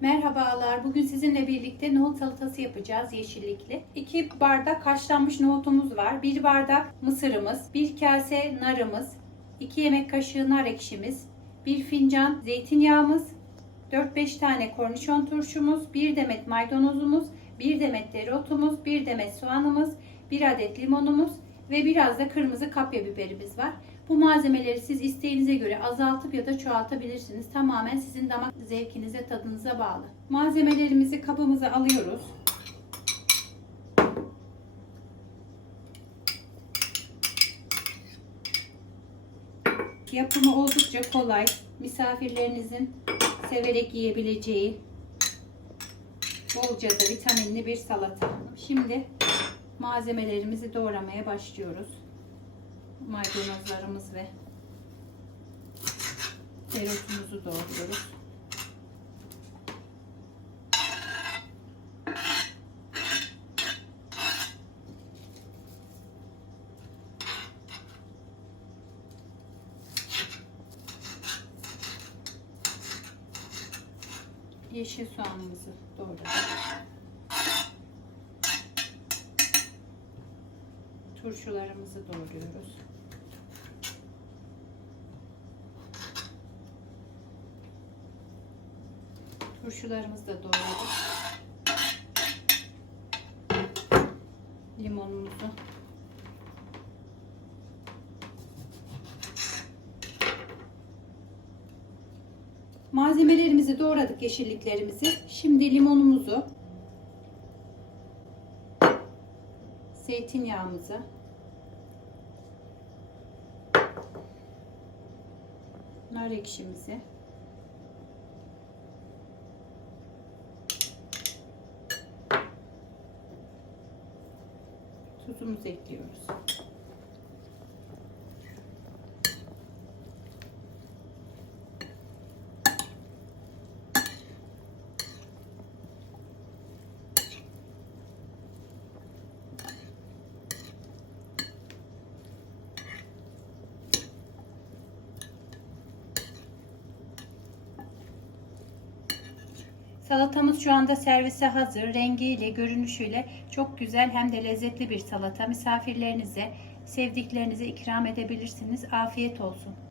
Merhabalar. Bugün sizinle birlikte nohut salatası yapacağız yeşillikli. 2 bardak haşlanmış nohutumuz var. 1 bardak mısırımız, 1 kase narımız, 2 yemek kaşığı nar ekşimiz, 1 fincan zeytinyağımız, 4-5 tane kornişon turşumuz, 1 demet maydanozumuz, 1 demet dereotumuz, 1 demet soğanımız, 1 adet limonumuz ve biraz da kırmızı kapya biberimiz var. Bu malzemeleri siz isteğinize göre azaltıp ya da çoğaltabilirsiniz. Tamamen sizin damak zevkinize, tadınıza bağlı. Malzemelerimizi kabımıza alıyoruz. Yapımı oldukça kolay. Misafirlerinizin severek yiyebileceği bolca da vitaminli bir salata. Şimdi malzemelerimizi doğramaya başlıyoruz. Maydanozlarımız ve dereotumuzu doğruyoruz. Yeşil soğanımızı doğradık. Turşularımızı doğruyoruz. Turşularımızı da doğradık. Limonumuzu Malzemelerimizi doğradık yeşilliklerimizi. Şimdi limonumuzu zeytinyağımızı nar ekşimizi tuzumuzu ekliyoruz. Salatamız şu anda servise hazır. Rengiyle, görünüşüyle çok güzel hem de lezzetli bir salata. Misafirlerinize, sevdiklerinize ikram edebilirsiniz. Afiyet olsun.